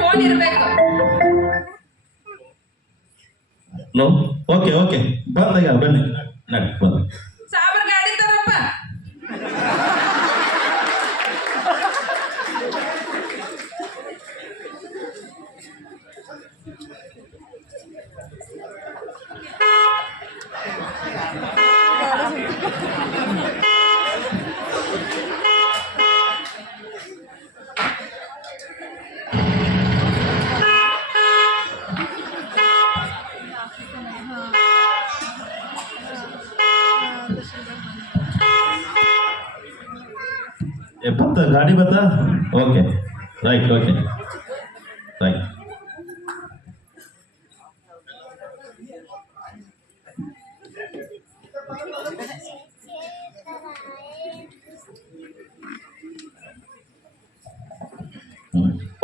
Phone ಇರಬೇಕು. Hello, okay okay, ಬಂದಾಗ ಬನ್ನಿ, ನಡಿ ಬಂದು. ಸಾಬ್ರ ಗಾಡಿ ತರಪ್ಪ. ಬತ್ತ ಗಾಡಿ ಬತ್ತ. Okay right, okay right.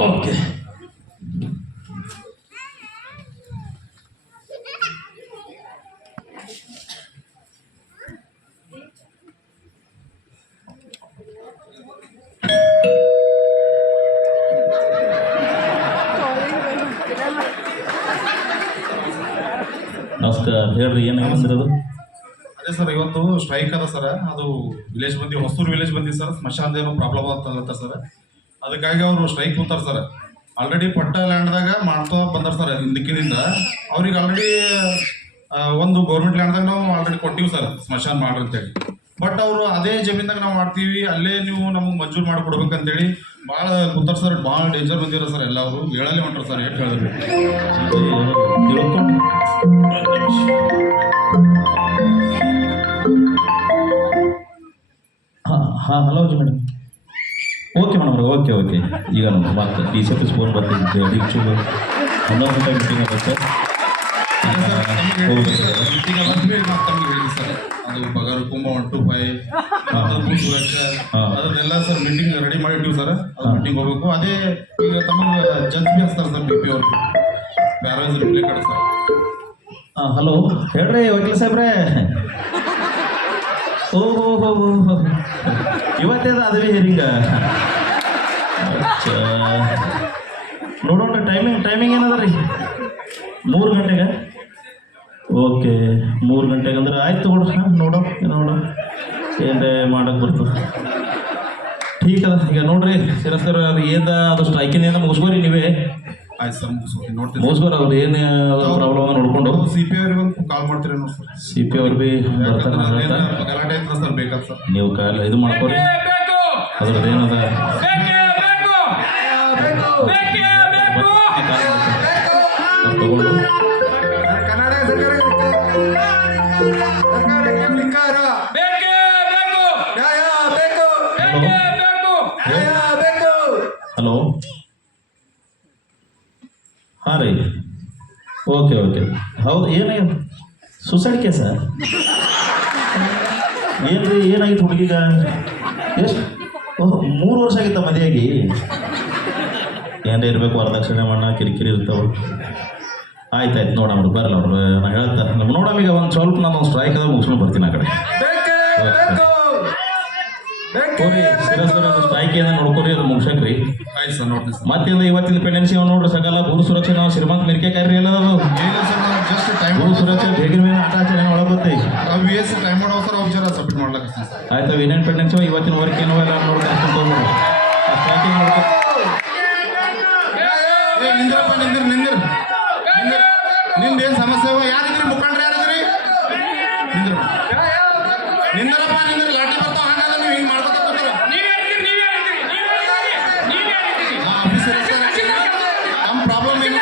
Okay, ನಮಸ್ಕಾರ, ಹೇಳ್ರಿ ಏನು ಬಂದಿರೋದು? ಅದೇ ಸರ್, ಇವತ್ತು ಸ್ಟ್ರೈಕ್ ಅದ ಸರ್. ಅದು ವಿಲೇಜ್ ಬಂದು ಹೊಸೂರು ವಿಲೇಜ್ ಬಂದಿದೆ ಸರ್. ಸ್ಮಶಾನದ ಏನೋ ಪ್ರಾಬ್ಲಮ್ ಅಂತ ಸರ್. ಅದಕ್ಕಾಗಿ ಅವರು ಸ್ಟ್ರೈಕ್ ಕೂತಾರೆ ಸರ್. ಆಲ್ರೆಡಿ ಪಟ್ಟ ಲ್ಯಾಂಡ್ದಾಗ ಮಾಡ್ತಾ ಬಂದಾರ ಸರ್ ಹಿಂದಕ್ಕಿನಿಂದ. ಅವ್ರಿಗೆ ಆಲ್ರೆಡಿ ಒಂದು ಗೌರ್ಮೆಂಟ್ ಲ್ಯಾಂಡ್ದಾಗ ನಾವು ಆಲ್ರೆಡಿ ಕೊಟ್ಟಿವಿ ಸರ್ ಸ್ಮಶಾನ ಮಾಡ್ರಿ ಅಂತೇಳಿ. ಬಟ್ ಅವರು ಅದೇ ಜಮೀನ್ದಾಗ ನಾವು ಮಾಡ್ತೀವಿ, ಅಲ್ಲೇ ನೀವು ನಮಗೆ ಮಂಜೂರು ಮಾಡಿಕೊಡ್ಬೇಕಂತೇಳಿ ಭಾಳ ಕೂತಾರ ಸರ್. ಭಾಳ ಡೇಂಜರ್ ಬಂದಿರೋ ಸರ್. ಎಲ್ಲ ಅವರು ಹೇಳಲ್ಲಿ ಹೊಂಟ್ರ ಸರ್. ಎಷ್ಟು ಹೇಳಿದ್ರು ಹಾಂ hello G madam. Okay madam, okay okay. ಈಗ ನಮ್ಮ ಮತ್ತೆ ಟಿ ಸಿ ಆಫೀಸ್ ಫೋನ್ ಬರ್ತಿದ್ದೆ. ಅದಕ್ಕೆ 11 ಗಂಟೆ ಮೀಟಿಂಗ್ ಆಗುತ್ತೆ. ಮೀಟಿಂಗ್ ಬಂದ್ವಿ ನಾವು ತಮಗೆ ಹೇಳಿ ಸರ್. ಅದು ಪಗಾರ ಕುಂಭ 1 to 5 ಸುರಕ್ಷಾ ಅದನ್ನೆಲ್ಲ ಸರ್ ಮೀಟಿಂಗ್ ರೆಡಿ ಮಾಡಿಟ್ಟಿವಿ ಸರ್. ಅದು ಮೀಟಿಂಗ್ ಹೋಗ್ಬೇಕು. ಅದೇ ಈಗ ತಮಗೆ ಜಡ್ಜ್ ಬಿ ಹಚ್ತಾರೆ ಸರ್, BP ಅವರು ಪ್ಯಾರವೈಸ್ ರಿಪ್ಲೈ ಕಡೆ ಸರ್. ಹಾಂ ಹಲೋ, ಹೇಳ್ರಿ ವಕೀಲ ಸಾಹೇಬ್ರೆ. ಓಹೋ, ಇವತ್ತೇದ ಅದೇ ಹೇರಿಂಗ ನೋಡೋಣ. ಟೈಮಿಂಗ್ ಏನದ ರೀ? 3 ಗಂಟೆಗೆ. ಓಕೆ, 3 ಗಂಟೆಗೆ ಅಂದ್ರೆ ಆಯ್ತು ತಗೊಳ್ರಿ. ನೋಡೋ ಏನ್ರೆ ಮಾಡಕ್ಕೆ ಬರ್ತದೆ. ಠೀಕ್ ಅದ. ಈಗ ನೋಡ್ರಿ ಸಿರಾ ಸರ್, ಅದು ಅದು ಸ್ಟ್ರೈಕಿನ ಮುಗಿಸ್ಕೋರಿ ನೀವೇ. ಆಯ್ತು ಸರ್, ನೋಡ್ತೀನಿ. ಮುಗಿಸ್ಕೋರಿ. ಅವ್ರು ಏನು ಪ್ರಾಬ್ಲಮ್ ನೋಡ್ಕೊಂಡು CP ಅವ್ರಿಗೆ ಕಾಲ್ ಮಾಡ್ತೀರಿ ನೋಡಿ ಸರ್. CP ಅವ್ರು ಭೀ ಬರ್ತಾರೆ. ಗಲಾಟೆ ಐತ್ರ ಸರ್, ಬೇಕಾದ ಸರ್. ನೀವು ಇದು ಮಾಡ್ಕೊರಿ. ಅದ್ರದ್ದು ಏನದ ತಗೊಂಡು ಹಲೋ. ಹಾಂ ರೀ, ಓಕೆ ಓಕೆ. ಹೌದು, ಏನಾಗ್ಯದ? ಸುಸೈಡ್ ಕೇಸ? ಏನು ರೀ, ಏನಾಗಿತ್ತು ಹುಡುಗಿಗ? ಎಷ್ಟು? 3 ವರ್ಷ ಆಗಿತ್ತ ಮದುವೆಯಾಗಿ? ಏನ್ರಿ ಇರಬೇಕು, ವರದಕ್ಷಿಣೆ ಮಣ್ಣ ಕಿರಿಕಿರಿ ಇರ್ತಾವೆ. ಆಯ್ತು ನೋಡಮ್ರಿ, ಬರಲ್ಲ ಅವ್ರು. ನಾನು ಹೇಳ್ತಾರೆ ನೋಡಮ್ಮ. ಈಗ ಒಂದು ಸ್ವಲ್ಪ ನಾನು ಸ್ಟ್ರೈಕ್ ಅದ ಮುಗಿಸ್ಕೊಂಡು ಬರ್ತೀನಿ ಆ ಕಡೆ. ಸ್ಟ್ರೈಕ್ ಏನ ನೋಡ್ಕೊರಿ, ಅದು ಮುಗ್ಸಕ್ರಿ. ಆಯ್ತು ಸರ್, ನೋಡ್ತೀನಿ ಸರ್. ಮತ್ತಿಂದ ಇವತ್ತಿನ ಪೆಂಡೆನ್ಸಿ ನೋಡ್ರಿ, ಸಕಲ ಭೂ ಸುರಕ್ಷೆ ನಾವು ಶ್ರೀಮಂತ ಮಿರ್ಕೆ ಕಾರ್ಯ ಎಲ್ಲ ಅದು ಜಸ್ಟ್ ಟೈಮ್ ಭೂ ಸುರಕ್ಷೆ ಬೇಗಿನ ಮೇಲೆ ಆಟ ಆಚರಣೆ ಒಳಗುತ್ತೆ. ಟೈಮ್ ಮಾಡೋ ಸರ್, ಅವ್ರು ಜರ ಸಬ್ಮಿಟ್ ಮಾಡ್ಲಕ್ಕ. ಆಯ್ತು, ಏನೇನು ಪೆಂಡೆನ್ಸಿ ಇವತ್ತಿನ ವರ್ಕ್ ಏನೋ ಎಲ್ಲ ನೋಡ್ರಿ. ಅಷ್ಟು ಸ್ಟ್ರೈಕಿಂಗ್ ನೋಡ್ಕೊ. ನಿಂದ್ರಪ್ಪ, ನಿಂದೇನು ಸಮಸ್ಯೆ? ಯಾರಿದ್ರಿ ಮುಖಂಡ್ರಿ? ಯಾರಿದ್ರಿ? ನಿಂದ್ರಪ್ಪ, ಲಾಠಿ ಬರ್ತಾವ. ಹಂಗಾದ್ರೆ ನೀವು ಹಿಂಗೆ ಮಾಡ್ಕೊತ ನಮ್ಮ ಪ್ರಾಬ್ಲಮ್ ಏನು?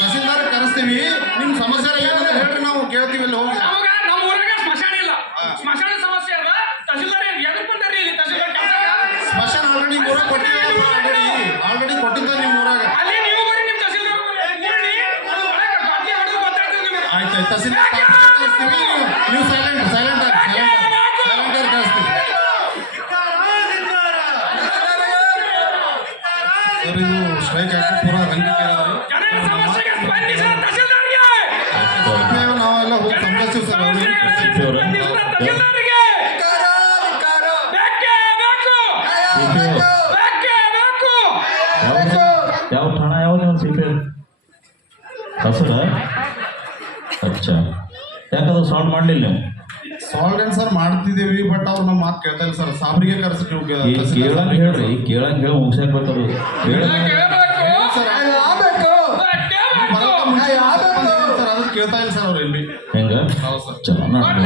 ತಹಸೀಲ್ದಾರ್ ಕರೆಸ್ತೀವಿ. ನಿಮ್ಮ ಸಮಸ್ಯೆ ಏನಂತ ಹೇಳ್ರಿ, ನಾವು ಕೇಳ್ತೀವಿ. ಇಲ್ಲಿ ಹೋಗಿ ಸ್ಮಶಾನ ಆಲ್ರೆಡಿ ಊರಾಗ ಆಲ್ರೆಡಿ ಕೊಟ್ಟಿದ್ದ ನಿಮ್ಮ ಊರಾಗ. ಆಯ್ತು, ತಹಸೀಲ್ದಾರ್ ಕಳಿಸ್ತೀವಿ. ನೀವು ಸೈಲೆಂಟ್ ಕಳಿಸ್ತೀವಿ. ಸರ್, ಇದು ಸ್ಟ್ರೈಕ್ ಆಗಿ ಪೂರಾ ರಂಗಿಕೆ ಯಾವ ಠಾಣ ಯಾವ್ದು ಒಂದು ಸಿಪಿ ಹಸುರ ಅಚ್ಚ ಯಾಕಂದ್ರೆ ಸಾಲ್ವ್ ಮಾಡಲಿಲ್ಲ ನೀವು ಸಾಲ್ವ್ ಏನ್ ಸರ್ ಮಾಡ್ತಿದ್ದೀವಿ ಬಟ್ ಅವ್ರು ನಮ್ಮ ಮಾತು ಕೇಳ್ತಾ ಇಲ್ಲ ಸರ್ ಸಾಬ್ರಿಗೆ ಕರೆಸಿ ಕೇಳಂಗ್ ಹೇಳ್ರಿ ಕೇಳಂಗ್ ಹೇಳಿ ಮುಗಿಸಾಕ್ಬೇಕದು ಸರ್ ಅದನ್ನ ಕೇಳ್ತಾ ಇಲ್ಲ ಸರ್ ಅವ್ರು ಎಲ್ಲಿ ಹೆಂಗ ಹೌದು ಸರ್ ಚೆನ್ನಾಗಿ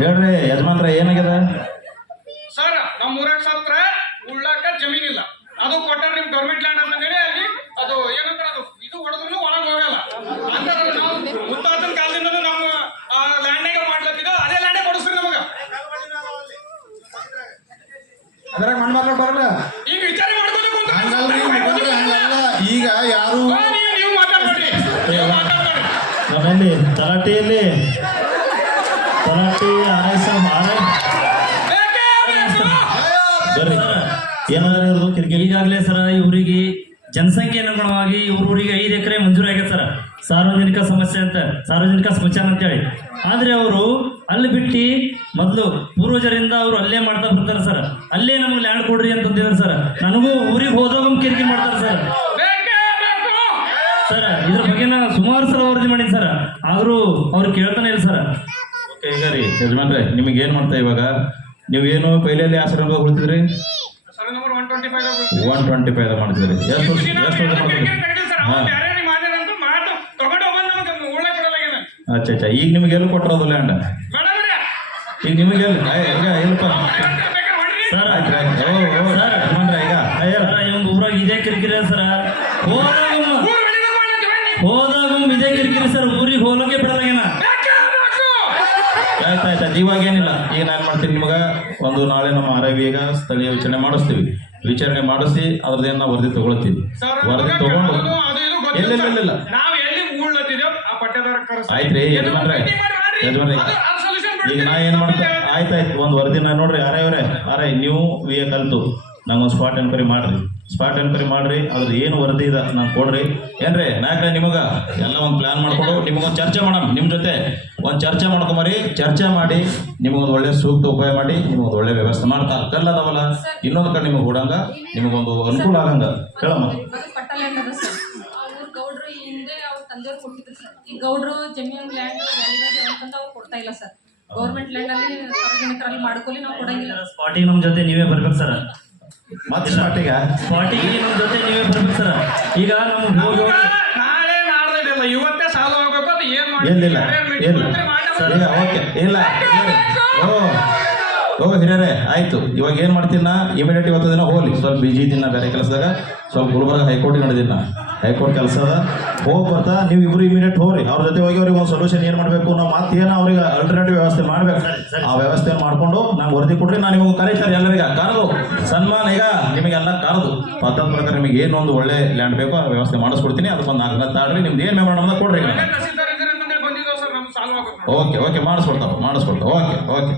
ಹೇಳ್ರಿ ಯಜಮಾನ್ರ ಏನಾಗ್ಯದ ಸರ್ ನಮ್ಮ ಊರಾಗ ಸತ್ರ ಉಳ್ಳಾಕ ಜಮೀನಿಲ್ಲ ಅದು ಕೊಟ್ಟಾರ ನಿಮ್ ಗೌರ್ಮೆಂಟ್ ಲ್ಯಾಂಡ್ ಅಂತ ಹೇಳಿ ಅಲ್ಲಿ ಅದು ಏನಂತಾರ ಅದು ಇದು ಹೊಡೆದ್ರು ಒಳಗೆ ಹೋಗಲ್ಲ ಅಂತ ನಾವು ಮುತ್ತಾತನ ಕಾಲದಿಂದ ನಮ್ಮ ಲ್ಯಾಂಡ್ನಾಗ ಮಾಡ್ಲತ್ತಿದ್ದ ಅದೇ ಲ್ಯಾಂಡೇ ಕೊಡಿಸ್ರಿ ನಮಗ ಅದ್ರಾಗ ಮಣ್ಣು ಮಾತಾಡ್ ಬರಲ್ಲ ಈಗ ವಿಚಾರ ಮಾಡ್ಕೊಂಡು ಕುಂತ್ರೆ ಹಂಗಲ್ಲ ಈಗ ಯಾರು ನೀವು ಮಾತಾಡ್ಬೇಡಿ ನಮ್ಮಲ್ಲಿ ತಲಾಟಿಯಲ್ಲಿ ತಲಾಟಿ ಆರೈಸ ಬರ್ರಿ ಏನಾದ್ರು ಇರೋದು ಕಿರಿಕಿರಿ ಈಗಾಗಲೇ ಸರ ಇವರಿಗೆ ಜನಸಂಖ್ಯೆ ಅನುಗುಣವಾಗಿ ಊರಿಗೆ 5 ಎಕರೆ ಮಂಜೂರಾಗ್ಯದ ಸರ್ ಸಾರ್ವಜನಿಕ ಸಮಸ್ಯೆ ಅಂತ ಸಾರ್ವಜನಿಕ ಸ್ಮಶಾನ ಅಂತೇಳಿ ಆದರೆ ಅವರು ಅಲ್ಲಿ ಬಿಟ್ಟು ಮೊದಲು ಪೂರ್ವಜರಿಂದ ಅವರು ಅಲ್ಲೇ ಮಾಡ್ತಾ ಬರ್ತಾರೆ ಸರ್ ಅಲ್ಲೇ ನಮ್ಗೆ ಲ್ಯಾಂಡ್ ಕೊಡ್ರಿ ಅಂತಂದಿದ್ದಾರೆ ಸರ್ ನನಗೂ ಊರಿಗೆ ಹೋದಾಗ ಕಿರಿಕಿರಿ ಮಾಡ್ತಾರೆ ಸರ್ ಸರ್ ಇದ್ರ ಬಗ್ಗೆ ನಾನು ಸುಮಾರು ಸಲ ವರದಿ ಮಾಡೀನಿ ಸರ್ ಆದರೂ ಅವ್ರು ಕೇಳ್ತಾನೆ ಇಲ್ಲ ಸರ್ ಈಗ ರೀ ಯಜಮಾನ್ರೆ ನಿಮಗೆ ಏನು ಮಾಡ್ತಾ ಇವಾಗ ನೀವೇನು ಪೈಲೆಯಲ್ಲಿ ಆಶ್ರಮ ಉಳಿತಿದ್ರಿ ಸರ್ ನಂಬರ್ 125 125 ಮಾಡ್ತಿದ್ರಿ ಎಷ್ಟು ಎಷ್ಟು ಹಾಂ ಅಚ್ಚಾ ಈಗ ನಿಮಗೆ ಎಲ್ಲಿ ಕೊಟ್ಟಿರೋದು ಲ್ಯಾಂಡ್ ಈಗ ನಿಮಗೆ ಎಲ್ಲಿ ಈಗ ಇಲ್ಲಪ್ಪ ಸರ್ ಆಯ್ತು ಆಯ್ತು ಓ ಸರ್ ಯಜಮಾನ್ರೆ ಈಗ ಇವಂಗ ಊರಾಗ ಇದೇ ಕಿರಿಕಿರಿ ಸರ್ ಹೋದಾಗ ಇದೇ ಕಿರಿಕಿರಿ ಸರ್ ಊರಿಗೆ ಹೋಗಕ್ಕೆ ಬಿಡಲಾಗೇನ ಆಯ್ತಾಯ್ತು ಇವಾಗ ಏನಿಲ್ಲ ಈಗ ನಾನು ಮಾಡ್ತೀನಿ ನಿಮಗೆ ಒಂದು ನಾಳೆ ನಮ್ಮ RIB ಈಗ ಸ್ಥಳೀಯ ವಿಚಾರಣೆ ಮಾಡಿಸ್ತೀವಿ ವಿಚಾರಣೆ ಮಾಡಿಸಿ ಅದ್ರದ್ದೇನು ನಾವು ವರದಿ ತಗೊಳ್ತೀವಿ ವರದಿ ತಗೊಂಡು ಇಲ್ಲ ಇಲ್ಲ ಇಲ್ಲ ನಾವು ಎಲ್ಲಿ ಉಳ್ಳತ್ತಿದ್ದೇವೆ ಆ ಪಟ್ಟದಾರ ಆಯ್ತು ರೀ ಯಜಮಾನ್ರೆ ಈಗ ನಾ ಏನು ಮಾಡ್ತೆ ಆಯ್ತಾಯ್ತು ಒಂದು ವರದಿ ನಾನು ನೋಡ್ರಿ RI ನೀವು ಕಲ್ತು ನಂಗೊಂದು ಸ್ಪಾಟ್ ಎನ್ಕ್ವೈರಿ ಮಾಡ್ರಿ ಅದ್ರ ಏನು ವರದಿ ಇದೆ ನಾನು ಕೊಡ್ರಿ ಏನ್ರಿ ನಾಲ್ಕನೇ ನಿಮಗೆ ಎಲ್ಲ ಒಂದು ಪ್ಲಾನ್ ಮಾಡ್ಕೊಂಡು ನಿಮಗೊಂದು ಚರ್ಚೆ ಮಾಡೋಣ ನಿಮ್ಮ ಜೊತೆ ಒಂದು ಚರ್ಚೆ ಮಾಡ್ಕೊಂಬರಿ ಚರ್ಚೆ ಮಾಡಿ ನಿಮಗೊಂದು ಒಳ್ಳೆ ಸೂಕ್ತ ಉಪಾಯ ಮಾಡಿ ನಿಮಗೊಂದು ಒಳ್ಳೆ ವ್ಯವಸ್ಥೆ ಮಾಡ್ತಾ ಕಲ್ಲದವಲ್ಲ ಇನ್ನೊಂದು ಕಡೆ ನಿಮಗೆ ಕೊಡಂಗ ನಿಮಗೊಂದು ಅನುಕೂಲ ಆಗಂಗ ಹೇಳಮ್ಮ ಗೌಡ್ರು ಹಿಂದೆ ಅವ್ರ ತಂದೆಯವ್ರು ಕೊಟ್ಟಿದ್ರು ಸರ್ ಈ ಗೌಡ್ರು ಜಮೀನ್ ಲ್ಯಾಂಡ್ ಅಂತಂದು ಅವ್ರು ಕೊಡ್ತಾ ಇಲ್ಲ ಸರ್ ಗೌರ್ಮೆಂಟ್ ಲ್ಯಾಂಡ್ ಅಲ್ಲಿ ಸಾರ್ವಜನಿಕರಲ್ಲಿ ಮಾಡ್ಕೊಳ್ಳಿ ನಾವು ಕೊಡಂಗಿಲ್ಲ ಸ್ಪಾಟಿಗೆ ನಮ್ಮ ಜೊತೆ ನೀವೇ ಬರ್ಬೇಕು ಸರ್ ಮತ್ತೆ ಸ್ಪಾಟಿಗೆ ನಮ್ಮ ಜೊತೆ ನೀವೇ ಬರ್ಬೇಕು ಸರ್ ಈಗ ನಮ್ಗೆ ನಾಳೆ ನಾಡ್ದಿಲ್ಲ ಇವತ್ತೇ ಸಾಲ ಹೋಗ್ಬೇಕು ಅದು ಏನ್ ಇಲ್ಲ ಈಗ ಓಕೆ ಇಲ್ಲ ಓ ಹಿರಿಯರೇ ಆಯ್ತು ಇವಾಗ ಏನು ಮಾಡ್ತೀನಿ ನಾ ಇಮಿಡಿಯೇಟ್ ಇವತ್ತು ದಿನ ಹೋಗ್ಲಿ ಸ್ವಲ್ಪ ಬಿಜಿ ಇದ್ದೀನಿ ಬೇರೆ ಕೆಲಸದಾಗ ಸ್ವಲ್ಪ ಗುಲ್ಬರ್ಗ ಹೈಕೋರ್ಟಿಗೆ ನಡೆದಿನ ಹೈಕೋರ್ಟ್ ಕೆಲಸ ಅದ ಹೋಗಿ ಬರ್ತಾ ನೀವು ಇಬ್ರು ಇಮಿಡಿಯೇಟ್ ಹೋಗ್ರಿ ಅವ್ರ ಜೊತೆ ಹೋಗಿ ಅವ್ರಿಗೆ ಒಂದು ಸೊಲ್ಯೂಷನ್ ಏನು ಮಾಡಬೇಕು ನಾವು ಮತ್ತೆ ಏನೋ ಅವ್ರಿಗೆ ಆಲ್ಟರ್ನೇಟಿವ್ ವ್ಯವಸ್ಥೆ ಮಾಡ್ಬೇಕು ಆ ವ್ಯವಸ್ಥೆಯನ್ನು ಮಾಡಿಕೊಂಡು ನಂಗೆ ವರದಿ ಕೊಡ್ರಿ ನಾನು ನಿಮಗೆ ಕರೀತಾರೆ ಎಲ್ಲರಿಗೆ ಕರೆದು ಸನ್ಮಾನ ಈಗ ನಿಮಗೆಲ್ಲ ಕರೆದು ಪದ್ಧತಿ ಪ್ರಕಾರ ನಿಮಗೆ ಏನೊಂದು ಒಳ್ಳೆ ಲ್ಯಾಂಡ್ ಬೇಕೋ ಆ ವ್ಯವಸ್ಥೆ ಮಾಡಿಸ್ಕೊಡ್ತೀನಿ ಅದಕ್ಕೊಂದು 4 ದಿನ ತಾಳ್ರಿ ನಿಮ್ದು ಏನು ಮೆಮೊರಂಡಮ್ ಕೊಡ್ರಿ ತಹಸೀಲ್ದಾರ್ ಇದ್ದಾರೆ ಅಂತಂದ್ರೆ ಬಂದಿದ್ದಾವೆ ಸರ್ ನಮ್ಗೆ ಸಾಲ ಹೋಗ್ಬೇಕು ಓಕೆ ಮಾಡಿಸ್ಕೊಡ್ತಾರೆ ಓಕೆ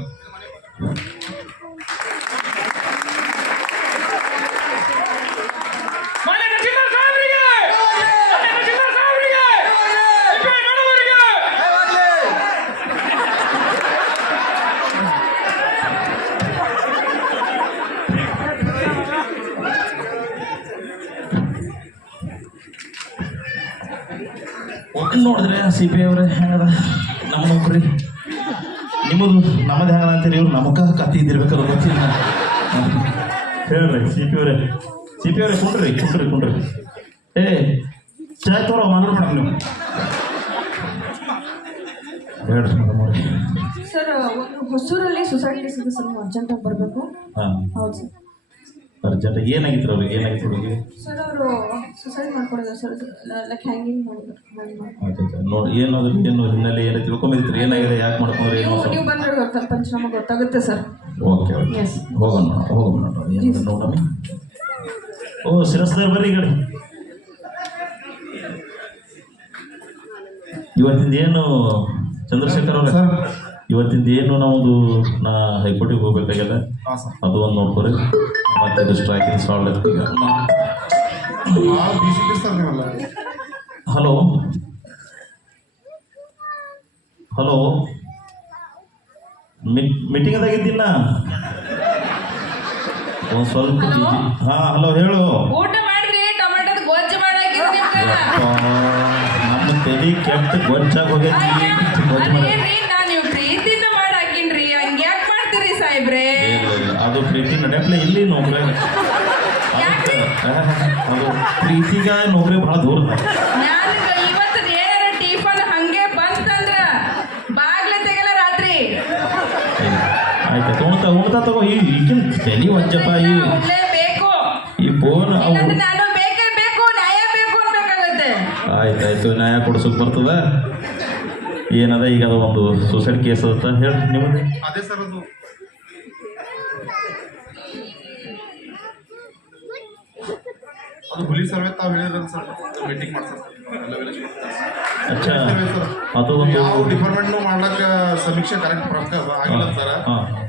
ನೋಡಿದ್ರೆ CP ಅವರೇ ಹೆಂಗದ ನಮ್ಮ ನೌಕರಿ ನಿಮ್ಮದು ನಮ್ಮದು ಹೆಂಗದ ಅಂತೀರಿ ಇವ್ರು ನಮಗ ಕತ್ತಿ ಇದ್ದಿರ್ಬೇಕಾದ್ರೆ ಗೊತ್ತಿಲ್ಲ ಹೇಳ್ರಿ CP ಅವರೇ ಕುಂಡ್ರಿ ಏ ಚಾಯ್ ತೋರ ಮಾತಾಡ ಮೇಡಮ್ ನೀವು ಹೇಳ್ರಿ ಮೇಡಮ್ ಅವ್ರಿ ಸರ್ ಒಂದು ಹೊಸೂರಲ್ಲಿ ಸೊಸೈಟಿ ಇದೆ ಸರ್ ನೀವು ಅರ್ಜೆಂಟಾಗಿ ಬರಬೇಕು ಹಾಂ ಹೌದು ಸರ್ ಅರ್ಜೆಂಟ್ ಏನಾಗಿತ್ತು ಅವ್ರಿಗೆ ಸರ್ ಅವರು ಸುಸೈಡ್ ಮಾಡ್ಕೊಂಡಿದ್ದಾರೆ ಸರ್ ಲೈಕ್ ಹ್ಯಾಂಗಿಂಗ್ ಮಾಡಿದ್ರು ನೋಡಿ ಏನು ಹಿನ್ನೆಲೆ ಏನು ತಿಳ್ಕೊಂಬಿದ್ರಿ ಏನಾಗಿದೆ ಯಾಕೆ ಮಾಡ್ಕೊಂಡ್ರೆ ಏನು ನೀವು ಬಂದ್ರೆ ಪಂಚನಾಮ ಗೊತ್ತಾಗುತ್ತೆ ಸರ್ ಓಕೆ ಎಸ್ ಹೋಗೋಣ ನೋಡಮ್ಮಿ ಓ ಶಿರಸ್ದಾರ್ ಬರ್ರಿ ಈ ಕಡೆ ಇವತ್ತಿಂದ ಏನು ಚಂದ್ರಶೇಖರ್ ಅವ್ರೆ ಸರ್ ಇವತ್ತಿಂದ ಏನು ನಮ್ಮದು ನಾ ಹೈಕೋರ್ಟಿಗೆ ಹೋಗ್ಬೇಕಾಗ್ಯದ ಹಾಂ ಸರ್ ಅದು ಒಂದು ನೋಡ್ಕೊರಿ ಮತ್ತೆ ಇದು ಸ್ಟ್ರೈಕಿಂಗ್ ಸಾಲ್ಟ್ ಈಗ ಭಾಳ ಬಿಸಿ ಇದೆ ಸರ್ ನೀವೆಲ್ಲ. ಹಲೋ ಹಲೋ ಮೀಟಿಂಗ್ದಾಗಿದ್ದೀನ ಒಂದು ಸ್ವಲ್ಪ ಬಿಜಿ. ಹಾಂ ಹಲೋ ಹೇಳು. ಊಟ ಮಾಡ್ರಿ ಟೊಮೆಟೊದ ಗೊಜ್ಜು ಮಾಡಾಕಿದ್ರಿ ನಮ್ಮ ತಲೆ ಕೆಟ್ಟ ಗೊಜ್ಜಾಗಿ ಹೋಗೈತಿ. ಗೊಜ್ಜು ಮಾಡ ನಾನು ನೀವು ಪ್ರೀತಿಯಿಂದ ಮಾಡಾಕಿನ್ರಿ ಹಂಗ್ಯಾಕ್ ಮಾಡ್ತೀರಿ ಸಾಹೇಬ್ರೆ? ಇಲ್ಲ ಅದು ಪ್ರೀತಿ ನಡೆಯಪ್ಲೆ ಇಲ್ಲಿ ನೌಕರಿ ಅದು ಪ್ರೀತಿಗ ನೌಕರಿ ಭಾಳ ದೂರ. ನಾನು ಇವತ್ತು ಏನಾರ ಟಿಫನ್ ಹಂಗೆ ಬಂತಂದ್ರ ಬಾಗ್ಲ ತೆಗಲ ರಾತ್ರಿ ಆಯ್ತು ಉಣ್ತಾ ತಗೋ ಈಗಿನ ತಲೆ ವಜ್ಜಪ್ಪ ಬೇಕು ಈ ಫೋನ್ ಅವು ನಾನು ಬೇಕೇ ಬೇಕು ನ್ಯಾಯ ಬೇಕು ಅನ್ಬೇಕಾಗತ್ತೆ. ಆಯ್ತಾಯ್ತು ನ್ಯಾಯ ಕೊಡ್ಸೋಕೆ ಬರ್ತದ. ಏನದ ಈಗ ಅದು ಒಂದು ಸೂಸೈಡ್ ಕೇಸ್ ಅಂತ ಹೇಳಿ ನಿಮಗೆ. ಅದೇ ಸರ್ ಅದು ಹುಲಿ ಸರ್ವೆ ತಾವು ಹೇಳಿದ್ರಲ್ಲ ಸರ್ ಮೀಟಿಂಗ್ ಮಾಡ್ತಾರೆ ಎಲ್ಲ ವಿಲೇಜ್ ಅಚ್ಚಾ ಅದು ಒಂದು ಯಾವ ಡಿಪಾರ್ಟ್ಮೆಂಟ್ನು ಮಾಡ್ಲಕ್ಕ ಸಮೀಕ್ಷೆ ಕರೆಕ್ಟ್ ಪ್ರಕಾರ ಆಗಿಲ್ಲ ಸರ್.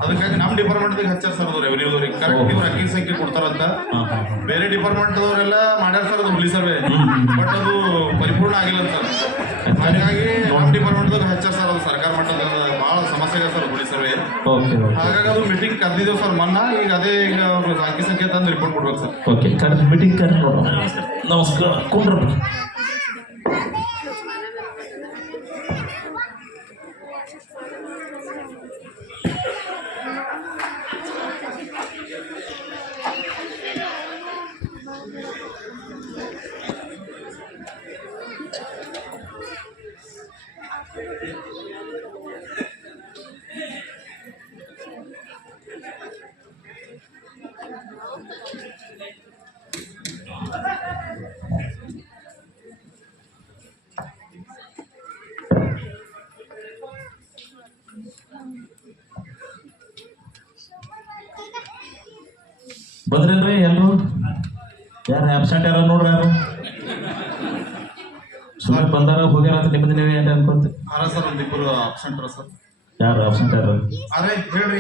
ಅದಕ್ಕಾಗಿ ನಮ್ಮ ಡಿಪಾರ್ಟ್ಮೆಂಟ್ದಾಗ ಹಚ್ಚಾರ ಸರ್ ಅದು ರೆವಿನ್ಯೂದವ್ರಿಗೆ ಕರೆಕ್ಟ್ ಇವ್ರು ಅಕ್ಕಿ ಸಂಖ್ಯೆ ಕೊಡ್ತಾರಂತ. ಬೇರೆ ಡಿಪಾರ್ಟ್ಮೆಂಟ್ದವರೆಲ್ಲ ಮಾಡ್ಯಾರ ಸರ್ ಅದು ಹುಲಿ ಸರ್ವೆ, ಬಟ್ ಅದು ಪರಿಪೂರ್ಣ ಆಗಿಲ್ಲ ಸರ್. ಹಾಗಾಗಿ ನಮ್ಮ ಡಿಪಾರ್ಟ್ಮೆಂಟ್ದಾಗ ಹಚ್ಚಾರ ಸರ್ ಅದು ಸರ್ಕಾರ ಮಟ್ಟದ ಭಾಳ ಸಮಸ್ಯೆ ಇದೆ ಸರ್ ಹುಲಿ ಸರ್ವೆ. ಹಾಗಾಗಿ ಅದು ಮೀಟಿಂಗ್ ಕರೆದಿದ್ದೇವೆ ಸರ್ ಮೊನ್ನ. ಈಗ ಅದೇ ಈಗ ಅಕ್ಕಿ ಸಂಖ್ಯೆ ತಂದು ರಿಪೋರ್ಟ್ ಕೊಡ್ಬೇಕು sir. Okay correct meeting correct ನೋಡೋಣ. ನಮಸ್ಕಾರ ಕುಂಡ್ರಪ್ಪ. ಬಂದ್ರೇನ್ರಿ ಎಲ್ಲರೂ? ಯಾರು ಆಬ್ಸೆಂಟ್ ಯಾರು ನೋಡ್ರಿ? ಯಾರು ಸುಮ್ಮನೆ ಬಂದಾರ ಹೋಗ್ಯಾರ ಅಂತ ನಿಮ್ಮದು ನೀವೇ ಏನು ಅನ್ಕೊಂತ? ಅಲ್ಲ ಸರ್ ಒಂದಿಬ್ಬರು ಅಬ್ಸೆಂಟ್ ಸರ್. ಯಾರು ಆಬ್ಸೆಂಟ್ ಯಾರು ಅದೇ ಹೇಳ್ರಿ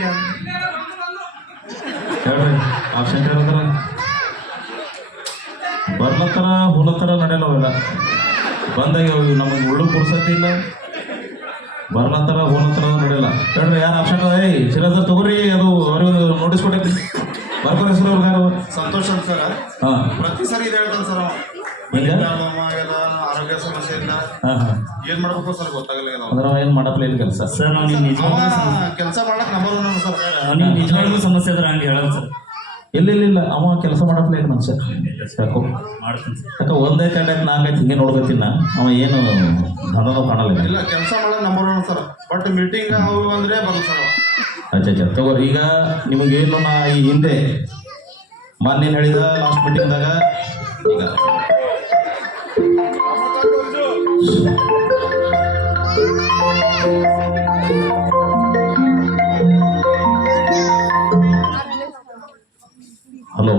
ಹೇಳ್ರಿ ಆಬ್ಸೆಂಟ್ ಯಾರಂದ್ರ ಬರ್ಲತ್ತಾರ ಹೋಲತ್ತಾರ ನಡೆಯಲ್ಲ ಅವೆಲ್ಲ ಬಂದಾಗ ನಮಗೆ ಉಳ್ಳು ಪುರ್ಸತಿ ಇಲ್ಲ. ಬರ್ಲತ್ತಾರ ಹೋಲತ್ತಾರ ನಡೆಯಲ್ಲ. ಹೇಳ್ರಿ ಯಾರು ಆಬ್ಸೆಂಟ್? ಏಯ್ ಸಿರಾಜ್ ತಗೋರಿ ಅದು ಅವ್ರಿಗೆ ನೋಟಿಸ್ ಕೊಟ್ಟೈತಿ ಬರ್ಕೋರಿ ಹೆಸರು ಅವ್ರಿಗೆ ಯಾರು? ಸಂತೋಷ್ ಅಂತ ಸರ್. ಹಾಂ ಪ್ರತಿ ಸರಿ ಇದು ಹೇಳ್ತಾನೆ ಸರ್. ಆರೋಗ್ಯ ಸಮಸ್ಯೆ ಇಲ್ಲ, ಏನ್ ಮಾಡ್ಬೇಕು ಸರ್ ಗೊತ್ತಾಗಲ್ಲ. ಅಂದ್ರೆ ಏನು ಮಾಡಪ್ಲೇ ಇಲ್ಲ ಕೆಲಸ ಸರ್ ನಾವು ಕೆಲಸ ಮಾಡಕ್ ನಂಬರ್ ಒನ್ ಸರ್. ನಿಜವಾಗ್ಲೂ ಸಮಸ್ಯೆ ಅದ್ರ ಹಂಗೆ ಹೇಳಲ್ಲ ಸರ್. ಇಲ್ಲ ಅವ ಕೆಲಸ ಮಾಡಪ್ಲೇ ಇಲ್ಲ ಮನುಷ್ಯ. ಯಾಕೋ ಮಾಡ್ತೀನಿ ಯಾಕೆ ಒಂದೇ ಕಂಡಕ್ಟ್ ನಾಲ್ಕೈದು ಹಿಂಗೆ ನೋಡ್ಕೊತೀನ ಅವ ಏನು ಧನನೂ ಕಾಣಲ್ಲ. ಇಲ್ಲ ಕೆಲಸ ಮಾಡಕ್ number one sir, but meeting ಅವು ಅಂದ್ರೆ ಬರುತ್ತೆ ಸರ್. ಅಚ್ಚಾ ತಗೋರಿ. ಈಗ ನಿಮಗೇನು ನಾ ಈ ಹಿಂದೆ ಮೊನ್ನೆ ಹೇಳಿದ ಲಾಸ್ಟ್ ಮೀಟಿಂಗ್ದಾಗ ಈಗ ಹಲೋ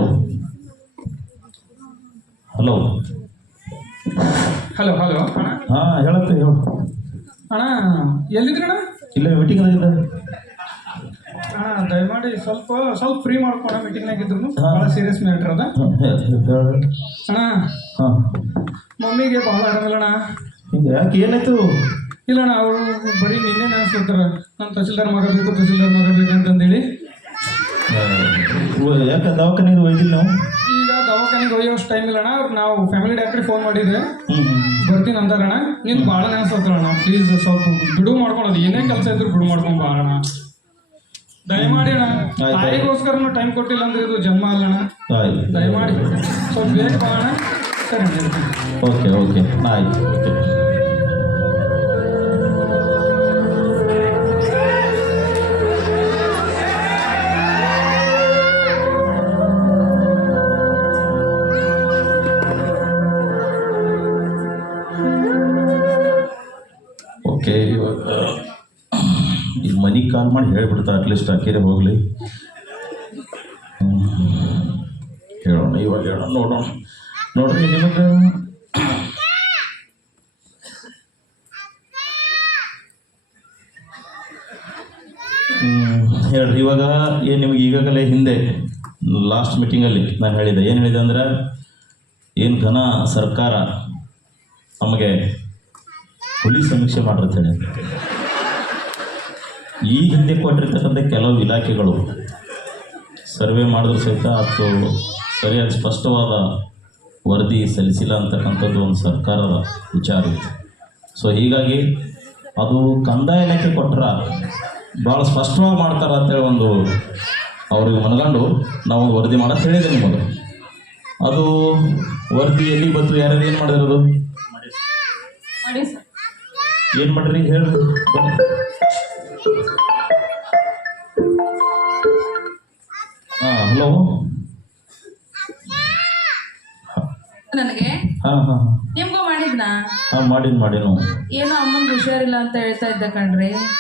ಹಲೋ ಹಲೋ ಹಲೋ ಅಣ್ಣ. ಹಾಂ ಹೇಳತ್ತೆ ಹೇಳು. ಅಣ್ಣ ಎಲ್ಲಿದ್ರಿ ಅಣ್ಣ? ಇಲ್ಲ ಮೀಟಿಂಗ್ದಾಗಿದ್ದ. ದಯಮಾಡಿ ಸ್ವಲ್ಪ ಫ್ರೀ ಮಾಡ್ಕೊಣ. ಮೀಟಿಂಗ್ನಾಗ ಇದ್ರು ಭಾಳ ಸೀರಿಯಸ್ ಮ್ಯಾಟ್ರ್ ಅದ ಅಣ್ಣ. ಹಾಂ ಮಮ್ಮಿಗೆ ಭಾಳ ಆರಾಮಿಲ್ಲ ಅಣ್ಣ. ಹಿಂಗೆ ಯಾಕೆ ಏನಾಯ್ತು? ಇಲ್ಲ ಅಣ್ಣ ಅವರು ಬರೀ ನಿನ್ನೆ ನೆನೆಸ್ಕೊತಾರ ನಮ್ಮ ತಹಸೀಲ್ದಾರ್ ಮಗ ಬೇಕು ಅಂತಂದೇಳಿ. ಯಾಕೆ ದವಾಖಾನೆಗೆ ಒಯ್ದಿಲ್ಲ ನಾವು? ಈಗ ದವಾಖಾನೆಗೆ ಒಯ್ಯೋಷ್ಟು ಟೈಮ್ ಇಲ್ಲ ಅಣ್ಣ. ನಾವು ಫ್ಯಾಮಿಲಿ ಡಾಕ್ಟ್ರಿಗೆ ಫೋನ್ ಮಾಡಿದ್ರೆ ಬರ್ತೀನಿ ಅಂತಾರಣ್ಣ. ನೀನು ಭಾಳ ನೆನೆಸ್ಕೊತಾರಣ್ಣ. ಪ್ಲೀಸ್ ಸ್ವಲ್ಪ ಬಿಡು ಮಾಡ್ಕೊಳೋದು, ಏನೇ ಕೆಲಸ ಇದ್ರು ಬಿಡು ಮಾಡ್ಕೊಂಡು ಬಾ ಅಣ್ಣ. ದಯಮಾಡಿ ಅಣ್ಣ, ತಾಯಿಗೋಸ್ಕರನು ಟೈಮ್ ಕೊಟ್ಟಿಲ್ಲ ಅಂದ್ರೆ ಇದು ಜನ್ಮ ಅಲ್ಲಣ್ಣ. ದಯಮಾಡಿ ಸ್ವಲ್ಪ ಬೇಗ ಬಾ ಅಣ್ಣ. ಸರಿ ಓಕೆ ಆಯ್ತು. ಓಕೆ ಇವಾಗ ಈ ಮನೆಗೆ ಕಾಲ್ ಮಾಡಿ ಹೇಳಿಬಿಡ್ತಾ ಅಟ್ಲೀಸ್ಟ್ ಅಕ್ಕಿರೇ ಹೋಗಲಿ. ಹೇಳೋಣ ಇವಾಗ ನೋಡೋಣ. ನೋಡ್ರಿ ನಿಮಗೆ ಇವಾಗ ಏನು ನಿಮ್ಗೆ ಈಗಾಗಲೇ ಹಿಂದೆ ಲಾಸ್ಟ್ ಮೀಟಿಂಗಲ್ಲಿ ನಾನು ಹೇಳಿದೆ, ಏನು ಹೇಳಿದೆ ಅಂದ್ರೆ ಏನು ಘನ ಸರ್ಕಾರ ನಮಗೆ ಹುಲಿ ಸಮೀಕ್ಷೆ ಮಾಡ್ರಂತ ಹೇಳಿ, ಈ ಹಿಂದೆ ಕೊಟ್ಟಿರ್ತಕ್ಕಂಥ ಕೆಲವು ಇಲಾಖೆಗಳು ಸರ್ವೆ ಮಾಡಿದ್ರು ಸಹಿತ ಅದು ಸರಿಯಾದ ಸ್ಪಷ್ಟವಾದ ವರದಿ ಸಲ್ಲಿಸಿಲ್ಲ ಅಂತಕ್ಕಂಥದ್ದು ಒಂದು ಸರ್ಕಾರದ ವಿಚಾರ ಇತ್ತು. ಸೊ ಹೀಗಾಗಿ ಅದು ಕಂದಾಯ ಇಲಾಖೆ ಕೊಟ್ಟರೆ ಭಾಳ ಸ್ಪಷ್ಟವಾಗಿ ಮಾಡ್ತಾರೆ ಅಂತೇಳಿ ಒಂದು ಅವ್ರಿಗೆ ಮನಗಂಡು ನಾವು ವರದಿ ಮಾಡಕ್ಕೆ ಹೇಳಿದೆ ನಿಮಗೆ. ಅದು ವರದಿ ಎಲ್ಲಿ ಬಂತು, ಯಾರು ಏನು ಮಾಡಿರೋದು, ಮಾಡಿ ಸರ್. ಏನು ಮಾಡಿರಿ ಹೇಳಿ. ಹಾಂ ಹಲೋ. ನನಗೆ ಹಾಂ ಹಾಂ ನಿಮ್ಗೂ ಮಾಡಿದ್ನಾ? ಹಾಂ ಮಾಡೀನಿ ಏನೋ ಅಮ್ಮನ್ ಹುಷಾರಿಲ್ಲ ಅಂತ ಹೇಳ್ತಾ ಇದ್ದ ಕಣ್ರಿ.